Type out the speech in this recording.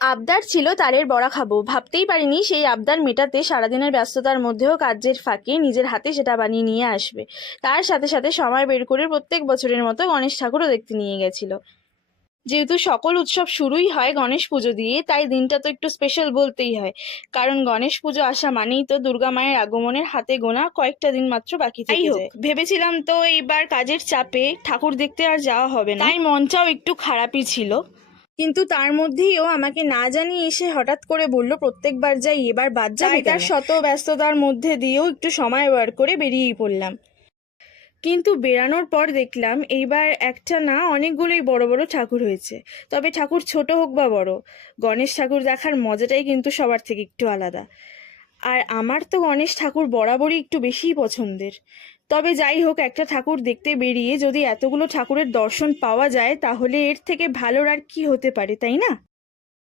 আবদার ছিল তারের বড়া খাবো, ভাবতেই পারিনি সেই আবদার মেটাতে সারাদিনের ব্যস্ততার মধ্যেও কাজের ফাঁকে নিজের হাতে সেটা বানিয়ে নিয়ে আসবে। তার সাথে সাথে সময় বের করে প্রত্যেক বছরের মতো গণেশ ঠাকুরও দেখতে নিয়ে গেছিল। যেহেতু সকল উৎসব শুরুই হয় গণেশ পুজো দিয়ে, তাই দিনটা তো একটু স্পেশাল বলতেই হয়। কারণ গণেশ পুজো আসা মানেই তো দুর্গা মায়ের আগমনের হাতে গোনা কয়েকটা দিন মাত্র বাকি থেকে যায়। ভেবেছিলাম তো এইবার কাজের চাপে ঠাকুর দেখতে আর যাওয়া হবে না, তাই মনটাও একটু খারাপই ছিল। কিন্তু তার মধ্যেও আমাকে না জানিয়ে এসে হঠাৎ করে বললো প্রত্যেকবার যাই এবার বাদ যাবে কেন? তার শত ব্যস্ততার মধ্যে দিয়েও একটু সময় বার করে বেরিয়েই পড়লাম। কিন্তু বেরানোর পর দেখলাম এইবার একটা না অনেকগুলোই বড় বড় ঠাকুর হয়েছে। তবে ঠাকুর ছোট হোক বা বড়, গণেশ ঠাকুর দেখার মজাটাই কিন্তু সবার থেকে একটু আলাদা। আর আমার তো গণেশ ঠাকুর বরাবরই একটু বেশিই পছন্দের। তবে যাই হোক, একটা ঠাকুর দেখতে বেরিয়ে যদি এতগুলো ঠাকুরের দর্শন পাওয়া যায় তাহলে এর থেকে ভালোর আর কি হতে পারে, তাই না?